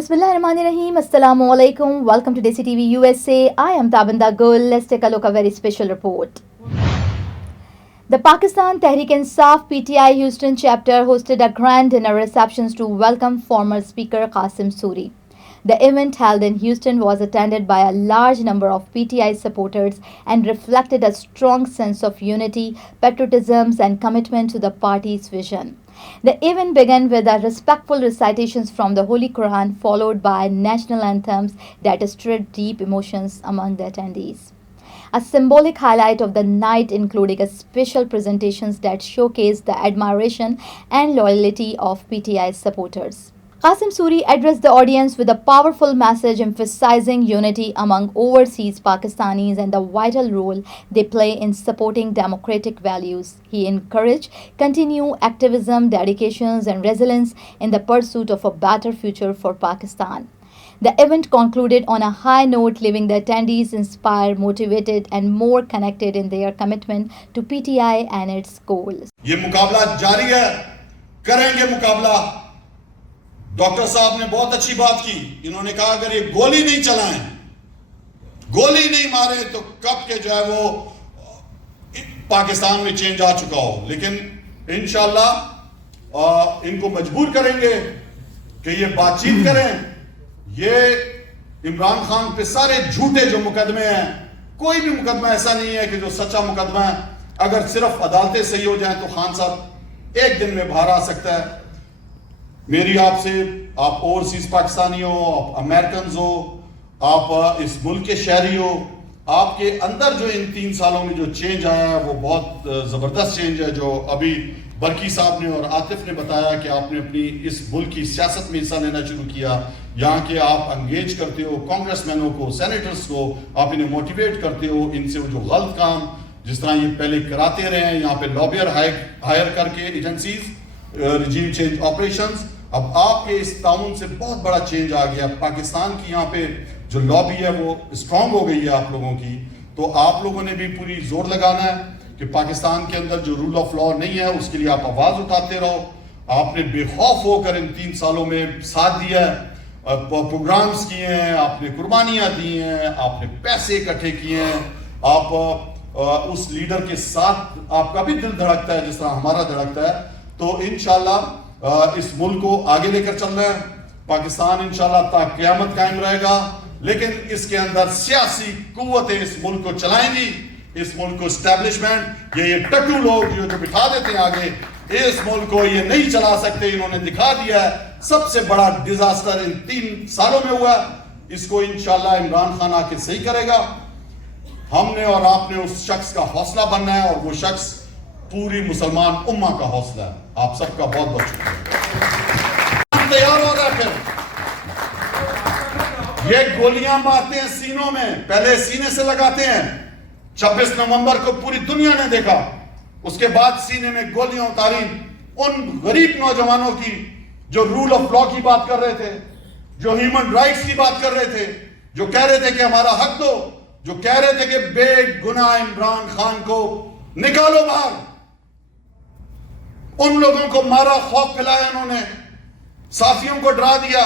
Bismillahirrahmanirrahim. Assalamu alaikum. Welcome to Desi TV USA. I am Tabinda Gul. Let's take a look at a very special report. The Pakistan Tehreek-e-Insaf PTI Houston chapter hosted a grand dinner reception to welcome former Speaker Qasim Suri. The event held in Houston was attended by a large number of PTI supporters and reflected a strong sense of unity, patriotism, and commitment to the party's vision. The event began with a respectful recitations from the Holy Quran, followed by national anthems that stirred deep emotions among the attendees. A symbolic highlight of the night included a special presentations that showcased the admiration and loyalty of PTI supporters. Qasim Suri addressed the audience with a powerful message emphasizing unity among overseas Pakistanis and the vital role they play in supporting democratic values. He encouraged continued activism, dedications, and resilience in the pursuit of a better future for Pakistan. The event concluded on a high note, leaving the attendees inspired, motivated, and more connected in their commitment to PTI and its goals. ये मुकाबला जारी है, करेंगे मुकाबला। Doctor साहब ने बहुत अच्छी बात की। इन्होंने कहा अगर ये गोली नहीं चलाएं, गोली नहीं मारे तो कब के जो है वो पाकिस्तान में चेंज आ चुका हो। लेकिन इंशाल्लाह इनको मजबूर करेंगे कि ये बातचीत करें। ये इमरान खान पे सारे झूठे जो मुकदमे हैं, कोई भी मुकदमा ऐसा नहीं है कि जो सच्चा मुकदमा है। अगर सिर्फ अदालतें सही हो जाएं तो खान साहब एक दिन में बाहर आ सकता है। मेरी आपसे, आप ओवरसीज पाकिस्तानी हो, आप अमेरिकन हो, आप इस मुल्क के शहरी हो, आपके अंदर जो इन 3 सालों में जो चेंज आया है वो बहुत ज़बरदस्त चेंज है। जो अभी बरकी साहब ने और आतिफ ने बताया कि आपने अपनी इस मुल्क की सियासत में हिस्सा लेना शुरू किया। यहाँ के आप एंगेज करते हो कांग्रेसमैनों को, सेनेटर्स को, आप इन्हें मोटिवेट करते हो। इनसे वो जो गलत काम जिस तरह ये पहले कराते रहे हैं, यहाँ पे लॉबियर हायर करके एजेंसीज, रिजीम चेंज ऑपरेशंस, अब आपके इस ताउन से बहुत बड़ा चेंज आ गया। पाकिस्तान की यहाँ पे जो लॉबी है वो स्ट्रांग हो गई है आप लोगों की। तो आप लोगों ने भी पूरी जोर लगाना है कि पाकिस्तान के अंदर जो रूल ऑफ लॉ नहीं है उसके लिए आप आवाज उठाते रहो। आपने बेखौफ होकर इन 3 सालों में साथ दिया है, प्रोग्राम्स किए हैं, आपने कुर्बानियां दी हैं, आपने पैसे इकट्ठे किए हैं। आप उस लीडर के साथ आपका भी दिल धड़कता है जिस तरह हमारा धड़कता है। तो इंशाल्लाह इस मुल्क को आगे लेकर चलना है। पाकिस्तान इंशाल्लाह ता क़यामत कायम रहेगा, लेकिन इसके अंदर सियासी कुव्वतें इस मुल्क को चलाएंगी। इस मुल्क को एस्टैब्लिशमेंट ये टट्टू लोग जो बिठा देते हैं आगे, इस मुल्क को ये नहीं चला सकते। इन्होंने दिखा दिया है। सबसे बड़ा डिजास्टर इन 3 सालों में हुआ। इसको इंशाल्लाह इमरान खान आके सही करेगा। हमने और आपने उस शख्स का हौसला बनना है, और वो शख्स पूरी मुसलमान उम्मा का हौसला है। आप सबका बहुत बहुत शुक्रिया। तैयार हो रहा है। फिर ये गोलियां मारते हैं सीनों में, पहले सीने से लगाते हैं। 26 नवंबर को पूरी दुनिया ने देखा, उसके बाद सीने में गोलियां उतारी उन गरीब नौजवानों की जो रूल ऑफ लॉ की बात कर रहे थे, जो ह्यूमन राइट्स की बात कर रहे थे, जो कह रहे थे कि हमारा हक दो, जो कह रहे थे कि बेगुनाह इमरान खान को निकालो बाहर। उन लोगों को मारा, खौफ फैलाया उन्होंने, साफियों को डरा दिया।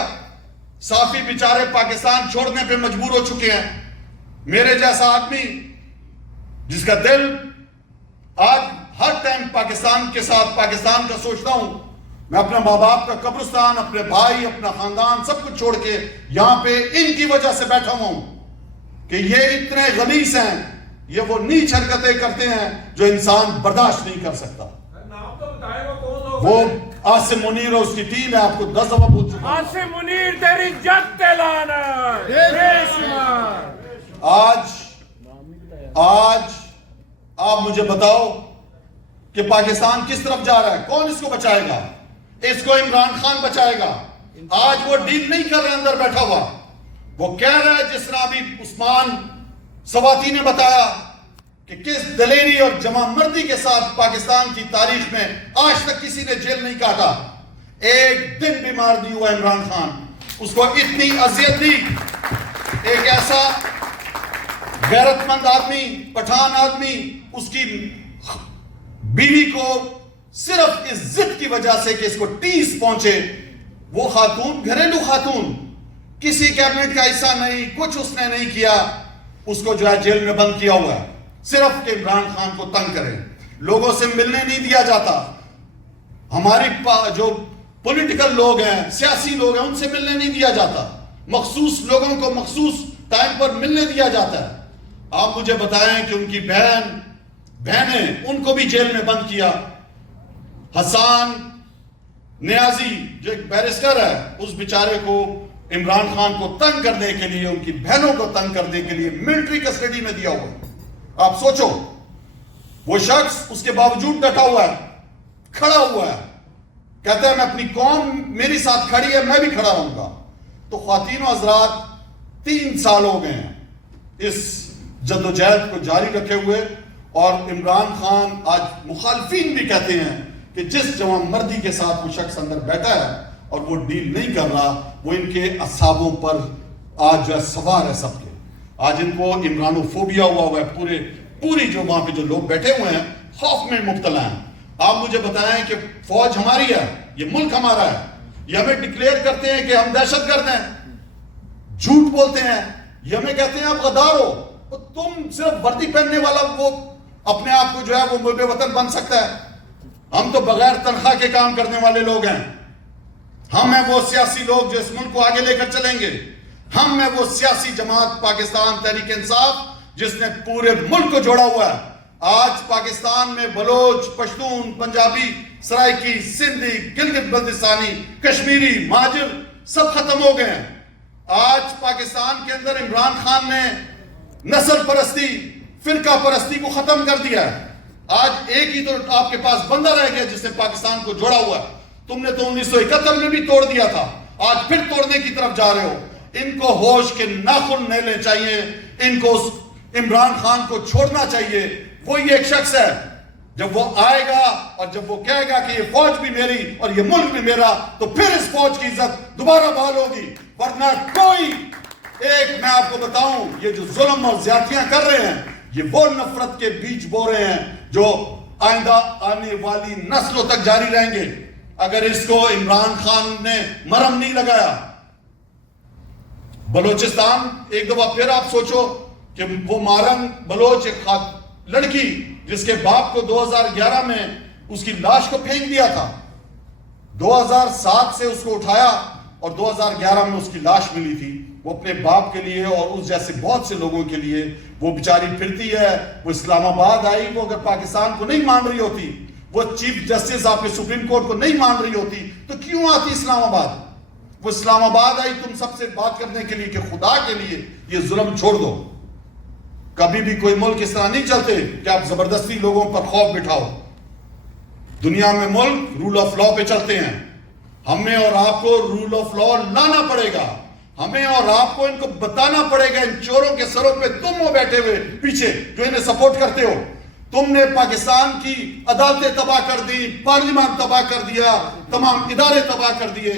साफी बेचारे पाकिस्तान छोड़ने पे मजबूर हो चुके हैं। मेरे जैसा आदमी जिसका दिल आज हर टाइम पाकिस्तान के साथ, पाकिस्तान का सोचता हूं। मैं अपने माँ बाप का कब्रिस्तान, अपने भाई, अपना खानदान सब कुछ छोड़ के यहां पे इनकी वजह से बैठा हुआ हूं कि ये इतने गलीस हैं, ये वो नीच हरकतें करते हैं जो इंसान बर्दाश्त नहीं कर सकता। वो आसिम मुनीर और उसकी टीम है, आपको 10 दफा पूछ चुका। आसिम मुनीर तेरी जद तेलाना आज आप मुझे बताओ कि पाकिस्तान किस तरफ जा रहा है? कौन इसको बचाएगा? इसको इमरान खान बचाएगा। आज वो डील नहीं कर रहा अंदर बैठा हुआ, वो कह रहा है जिस तरह अभी उस्मान सवाती ने बताया कि किस दलेरी और जमामर्दी के साथ पाकिस्तान की तारीख में आज तक किसी ने जेल नहीं काटा। एक दिन भी मार दी हुआ इमरान खान, उसको इतनी अजियत दी। एक ऐसा गैरतमंद आदमी, पठान आदमी, उसकी बीवी को सिर्फ इस जिद की वजह से कि इसको टीस पहुंचे, वो खातून, घरेलू खातून, کسی کیبنٹ کا حصہ نہیں, کچھ اس نے نہیں کیا. اس کو جو ہے جیل میں بند کیا ہوا ہے صرف کہ عمران خان کو تنگ کریں. لوگوں سے ملنے نہیں دیا جاتا. ہماری جو پولیٹیکل لوگ ہیں, سیاسی لوگ ہیں, ان سے ملنے نہیں دیا جاتا. مخصوص لوگوں کو مخصوص ٹائم پر ملنے دیا جاتا ہے. آپ مجھے بتائیں کہ ان کی بہنیں, ان کو بھی جیل میں بند کیا. حسان نیازی جو ایک بیرسٹر ہے, اس بیچارے کو عمران خان کو تنگ کرنے کے لیے, ان کی بہنوں کو تنگ کرنے کے لیے ملٹری کسٹڈی میں دیا ہوا ہے. آپ سوچو, وہ شخص اس کے باوجود ڈٹا ہوا ہے, کھڑا ہوا ہے, کہتا ہے میں اپنی قوم میری ساتھ کھڑی ہے, میں بھی کھڑا رہوں گا. تو خواتین و حضرات, 3 سال ہو گئے ہیں اس جدوجہد کو جاری رکھے ہوئے, اور عمران خان آج مخالفین بھی کہتے ہیں کہ جس جوان مردی کے ساتھ وہ شخص اندر بیٹھا ہے اور وہ ڈیل نہیں کر رہا, وہ ان کے اعصابوں پر آج جو ہے سوار ہے سب کے. آج ان کو عمرانوفوبیا ہوا ہے. پوری جو وہاں پہ جو لوگ بیٹھے ہوئے ہیں خوف میں مبتلا ہیں. آپ مجھے بتائیں کہ فوج ہماری ہے, یہ ملک ہمارا ہے, یہ ہمیں ڈکلیئر کرتے ہیں کہ ہم دہشت گرد ہیں, جھوٹ بولتے ہیں, یہ ہمیں کہتے ہیں آپ غدار ہو. تم صرف وردی پہننے والا وہ اپنے آپ کو جو ہے وہ محب وطن بن سکتا ہے. ہم تو بغیر تنخواہ کے کام کرنے والے لوگ ہیں. ہم ہیں وہ سیاسی لوگ جو اس ملک کو آگے لے کر چلیں گے. ہم ہیں وہ سیاسی جماعت پاکستان تحریک انصاف جس نے پورے ملک کو جوڑا ہوا ہے. آج پاکستان میں بلوچ, پشتون, پنجابی, سرائکی, سندھی, گلگت بلتستانی, کشمیری, مہاجر سب ختم ہو گئے ہیں. آج پاکستان کے اندر عمران خان نے نسل پرستی, فرقہ پرستی کو ختم کر دیا ہے. آج ایک ہی تو آپ کے پاس بندہ رہ گیا جس نے پاکستان کو جوڑا ہوا ہے. تم نے تو 1971 میں بھی توڑ دیا تھا, آج پھر توڑنے کی طرف جا رہے ہو. ان کو ہوش کے ناخن نیلنے چاہیے, ان کو عمران خان کو چھوڑنا چاہیے. وہ یہ ایک شخص ہے, جب وہ آئے گا اور جب وہ کہے گا کہ یہ فوج بھی میری اور یہ ملک بھی میرا, تو پھر اس فوج کی عزت دوبارہ بحال ہوگی. ورنہ کوئی ایک, میں آپ کو بتاؤں, یہ جو ظلم اور زیادتیاں کر رہے ہیں, یہ وہ نفرت کے بیج بو رہے ہیں جو آئندہ آنے والی نسلوں تک جاری رہیں گے. اگر اس کو عمران خان نے مرہم نہیں لگایا. بلوچستان, ایک دفعہ پھر آپ سوچو کہ وہ مارنگ بلوچ, ایک لڑکی جس کے باپ کو 2011 میں اس کی لاش کو پھینک دیا تھا, 2007 سے اس کو اٹھایا اور 2011 میں اس کی لاش ملی تھی. وہ اپنے باپ کے لیے اور اس جیسے بہت سے لوگوں کے لیے وہ بیچاری پھرتی ہے. وہ اسلام آباد آئی, وہ اگر پاکستان کو نہیں مان رہی ہوتی, وہ چیف جسٹس آپ کے سپریم کورٹ کو نہیں مان رہی ہوتی, تو کیوں آتی اسلام آباد؟ وہ اسلام آباد آئی تم سب سے بات کرنے کے لیے کہ خدا کے لیے یہ ظلم چھوڑ دو. کبھی بھی کوئی ملک اس طرح نہیں چلتے کہ آپ زبردستی لوگوں پر خوف بٹھاؤ. دنیا میں ملک رول آف لا پہ چلتے ہیں. ہمیں اور آپ کو رول آف لا لانا پڑے گا. ہمیں اور آپ کو ان کو بتانا پڑے گا. ان چوروں کے سروں پہ تم ہو بیٹھے ہوئے پیچھے جو انہیں سپورٹ کرتے ہو. تم نے پاکستان کی عدالتیں تباہ کر دی, پارلیمان تباہ کر دیا, تمام ادارے تباہ کر دیے.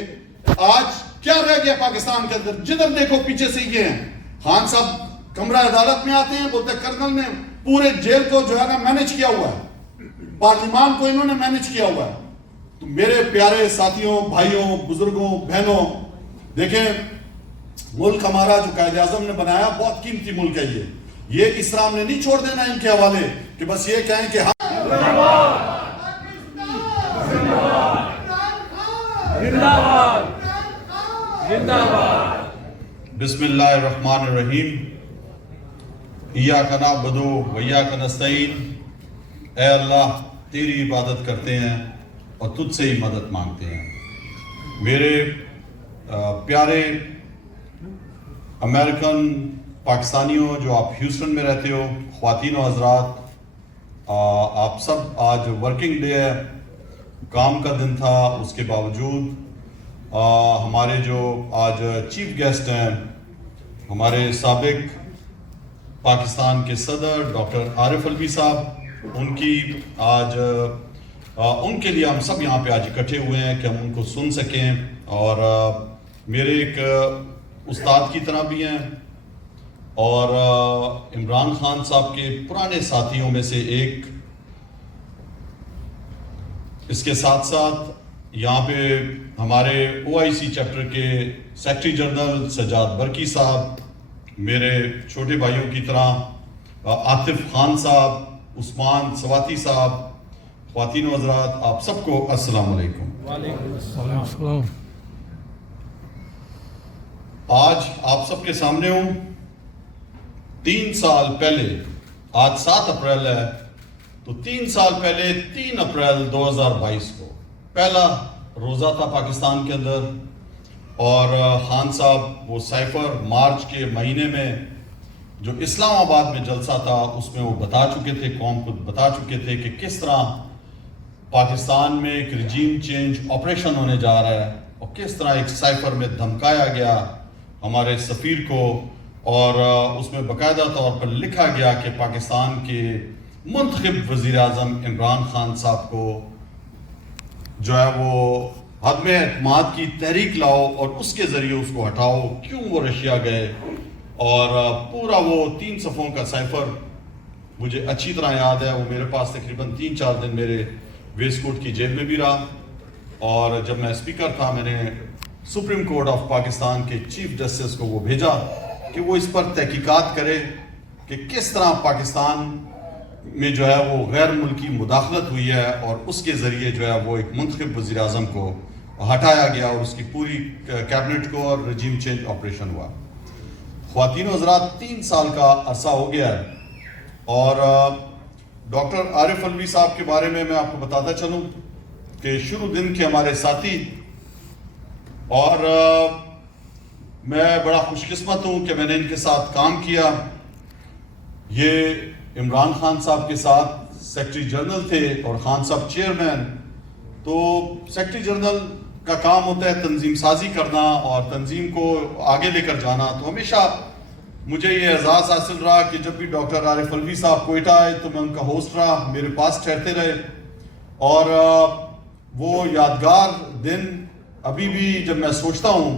آج کیا رہ گیا پاکستان کے اندر؟ جدھر دیکھو پیچھے سے یہ ہیں. خان صاحب کمرہ عدالت میں آتے ہیں, بولتے ہیں کرنل نے پورے جیل کو جو ہے نا مینج کیا ہوا ہے, پارلیمان کو انہوں نے مینج کیا ہوا ہے. تو میرے پیارے ساتھیوں, بھائیوں, بزرگوں, بہنوں, دیکھیں ملک ہمارا جو قائد اعظم نے بنایا بہت قیمتی ملک ہے. یہ اس طرح ہم نے نہیں چھوڑ دینا ان کے حوالے کہ بس یہ کہیں کہ بسم اللہ الرحمن الرحیم. ایاک نعبد و ایاک نستعین. اے اللہ تیری عبادت کرتے ہیں اور تجھ سے ہی مدد مانگتے ہیں. میرے پیارے امریکن پاکستانیوں جو آپ ہیوسٹن میں رہتے ہو, خواتین و حضرات, آپ سب, آج ورکنگ ڈے ہے, کام کا دن تھا, اس کے باوجود ہمارے جو آج چیف گیسٹ ہیں, ہمارے سابق پاکستان کے صدر ڈاکٹر عارف الوی صاحب, ان کی آج ان کے لیے ہم سب یہاں پہ آج اکٹھے ہوئے ہیں کہ ہم ان کو سن سکیں. اور میرے ایک استاد کی طرح بھی ہیں اور عمران خان صاحب کے پرانے ساتھیوں میں سے ایک. اس کے ساتھ ساتھ यहाँ पे हमारे OIC चैप्टर के सेक्रेटरी जनरल सजाद बरकी साहब, मेरे छोटे भाइयों की तरह आतिफ खान साहब, उस्मान सवाती साहब, ख्वातीन व हज़रात, आप सबको अस्सलाम वालेकुम। आज आप सबके सामने हूँ 3 साल पहले, आज 7 अप्रैल है, तो 3 साल पहले 3 अप्रैल 2022 को पहला रोज़ा था पाकिस्तान के अंदर, और खान साहब वो साइफर मार्च के महीने में जो इस्लामाबाद में जलसा था उसमें वो बता चुके थे, कौम को बता चुके थे कि किस तरह पाकिस्तान में एक रिजीम चेंज ऑपरेशन होने जा रहा है, और किस तरह एक साइफर में धमकाया गया हमारे सफ़ीर को, और उसमें बाकायदा तौर पर लिखा गया कि पाकिस्तान के मुंतखब वज़ीर आज़म इमरान खान साहब को जो है वो हदम एतमाद की तहरीक लाओ और उसके ज़रिए उसको हटाओ, क्यों वो रशिया गए, और पूरा वो 3 सफ़ों का साइफर मुझे अच्छी तरह याद है। वो मेरे पास तकरीबन 3-4 दिन मेरे वेस्ट कोट की जेब में भी रहा, और जब मैं स्पीकर था मैंने सुप्रीम कोर्ट ऑफ पाकिस्तान के चीफ जस्टिस को वो भेजा कि वो इस पर तहकीकात करे कि किस तरह पाकिस्तान में जो है वो गैर मुल्की मुदाखलत हुई है, और उसके ज़रिए जो है वो एक मुंतखब वज़ीर आज़म को हटाया गया और उसकी पूरी कैबिनेट को, और रजीम चेंज ऑपरेशन हुआ। ख्वातीन व हज़रात, 3 साल का अरसा हो गया है, और डॉक्टर आरिफ अलवी साहब के बारे में मैं आपको बताता चलूँ कि शुरू दिन के हमारे साथी, और मैं बड़ा खुशकिस्मत हूँ कि मैंने इनके साथ काम किया। ये इमरान खान साहब के साथ सेक्रेटरी जनरल थे और खान साहब चेयरमैन। तो सेक्रेटरी जनरल का काम होता है तंजीम साजी करना और तंजीम को आगे लेकर जाना। तो हमेशा मुझे ये एजाज़ हासिल रहा कि जब भी डॉक्टर आरिफ अलवी साहब कोयटा आए तो मैं उनका होस्ट रहा, मेरे पास ठहरते रहे, और वो यादगार दिन अभी भी जब मैं सोचता हूँ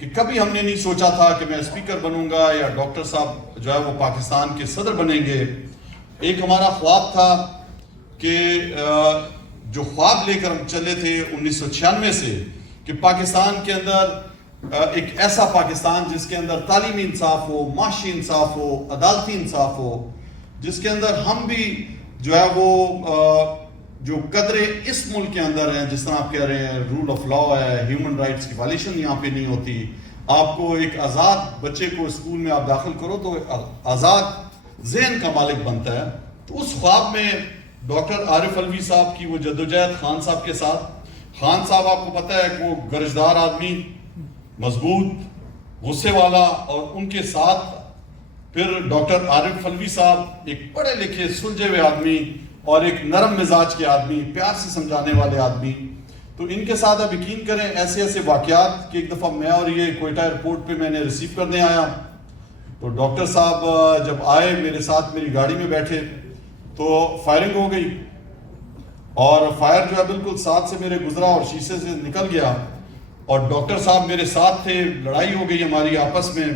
कि कभी हमने नहीं सोचा था कि मैं स्पीकर बनूंगा या डॉक्टर साहब जो है वो पाकिस्तान के सदर बनेंगे। एक हमारा ख्वाब था कि जो ख्वाब लेकर हम चले थे 1996 से, कि पाकिस्तान के अंदर एक ऐसा पाकिस्तान जिसके अंदर तालीमी इंसाफ हो, माशी इंसाफ हो, अदालती इंसाफ हो, जिसके अंदर हम भी जो है वो जो कदरे इस मुल्क के अंदर हैं, जिस तरह आप कह रहे हैं रूल ऑफ लॉ है, ह्यूमन राइट्स की वायलेशन यहाँ पे नहीं होती, आपको एक आज़ाद बच्चे को स्कूल में आप दाखिल करो तो आज़ाद ज़हन का मालिक बनता है। तो उस ख्वाब में डॉक्टर आरिफ अलवी साहब की वो जद्दोजहद खान साहब के साथ, खान साहब आपको पता है वो गरजदार आदमी, मजबूत, गुस्से वाला, और उनके साथ फिर डॉक्टर आरिफ अलवी साहब एक पढ़े लिखे सुलझे हुए आदमी और एक नरम मिजाज के आदमी, प्यार से समझाने वाले आदमी। तो इनके साथ आप यकीन करें ऐसे ऐसे वाक़यात कि एक दफ़ा मैं और ये कोयटा एयरपोर्ट पे मैंने रिसीव करने आया, तो डॉक्टर साहब जब आए मेरे साथ मेरी गाड़ी में बैठे तो फायरिंग हो गई, और फायर जो है बिल्कुल साथ से मेरे गुजरा और शीशे से निकल गया, और डॉक्टर साहब मेरे साथ थे। लड़ाई हो गई हमारी आपस में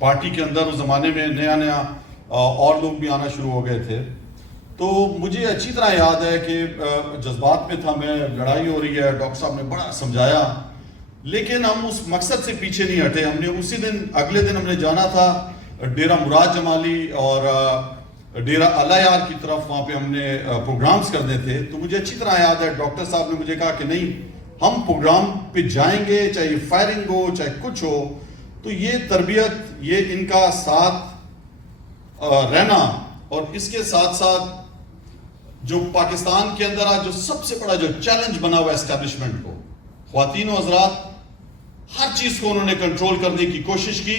पार्टी के अंदर। उस ज़माने में नया नया और लोग भी आना शुरू हो गए थे। तो मुझे अच्छी तरह याद है कि जज्बात में था मैं, लड़ाई हो रही है, डॉक्टर साहब ने बड़ा समझाया, लेकिन हम उस मकसद से पीछे नहीं हटे। हमने उसी दिन, अगले दिन हमने जाना था डेरा मुराद जमाली और डेरा अला यार की तरफ, वहाँ पे हमने प्रोग्राम्स करने थे। तो मुझे अच्छी तरह याद है डॉक्टर साहब ने मुझे कहा कि नहीं, हम प्रोग्राम पे जाएंगे, चाहे फायरिंग हो चाहे कुछ हो। तो ये तरबियत, ये इनका साथ रहना, और इसके साथ साथ जो पाकिस्तान के अंदर आज जो सबसे बड़ा जो चैलेंज बना हुआ एस्टेब्लिशमेंट को, ख्वातीन व हज़रात, हर चीज को उन्होंने कंट्रोल करने की कोशिश की।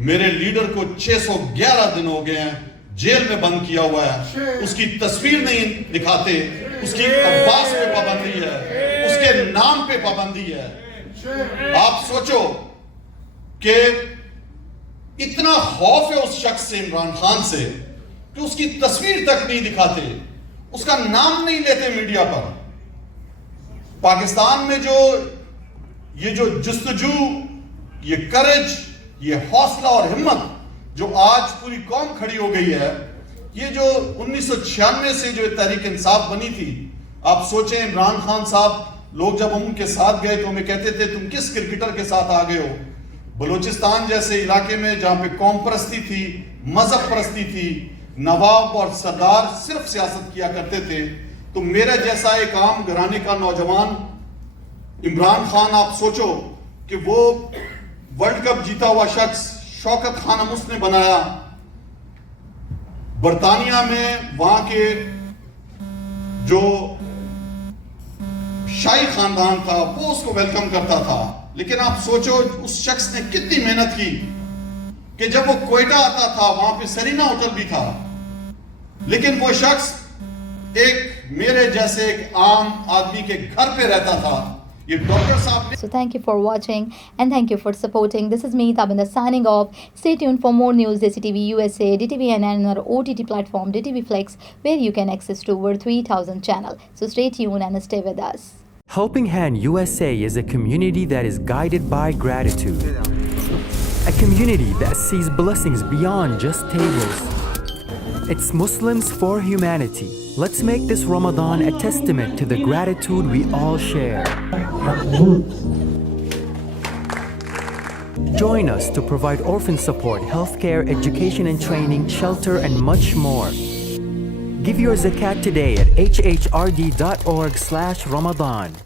मेरे लीडर को 611 दिन हो गए हैं जेल में बंद किया हुआ है, उसकी तस्वीर नहीं दिखाते, उसकी अब्बास पे पाबंदी है, उसके नाम पे पाबंदी है। आप सोचो कि इतना खौफ है उस शख्स से, इमरान खान से, कि उसकी तस्वीर तक नहीं दिखाते, उसका नाम नहीं लेते मीडिया पर। पाकिस्तान में ये जो जुस्तजू, ये करेज, ये हौसला और हिम्मत जो आज पूरी कौम खड़ी हो गई है, ये जो 1996 से जो तहरीक इंसाफ बनी थी, आप सोचें इमरान खान साहब لوگ جب ہم ان کے ساتھ گئے تو ہمیں کہتے تھے تم کس کرکٹر کے ساتھ آ گئے ہو؟ بلوچستان جیسے علاقے میں جہاں پہ قوم پرستی تھی، مذہب پرستی تھی، نواب اور سردار صرف سیاست کیا کرتے تھے، تو میرا جیسا ایک عام گھرانے کا نوجوان عمران خان، آپ سوچو کہ وہ ورلڈ کپ جیتا ہوا شخص شوکت خانم اس نے بنایا، برطانیہ میں وہاں کے جو شاہی خاندان تھا وہ اس کو ویلکم کرتا تھا، لیکن آپ سوچو اس شخص نے کتنی محنت کی کہ جب وہ کوئٹہ آتا تھا وہاں پہ سرینا ہوٹل بھی تھا، لیکن وہ شخص ایک میرے جیسے ایک عام آدمی کے گھر پہ رہتا تھا. یہ ڈاکٹر صاحب نے So thank you for watching and thank you for supporting. This is me, Tabinda, signing off. Stay tuned for more news. DCTV USA, DTV and another OTT platform, DTV Flex, where you can access to over 3,000 channels. So stay tuned and stay with us. Helping Hand USA is a community that is guided by gratitude. A community that sees blessings beyond just tables. It's Muslims for humanity. Let's make this Ramadan a testament to the gratitude we all share. Join us to provide orphan support, healthcare, education and training, shelter, and much more. Give your zakat today at hhrd.org/Ramadan.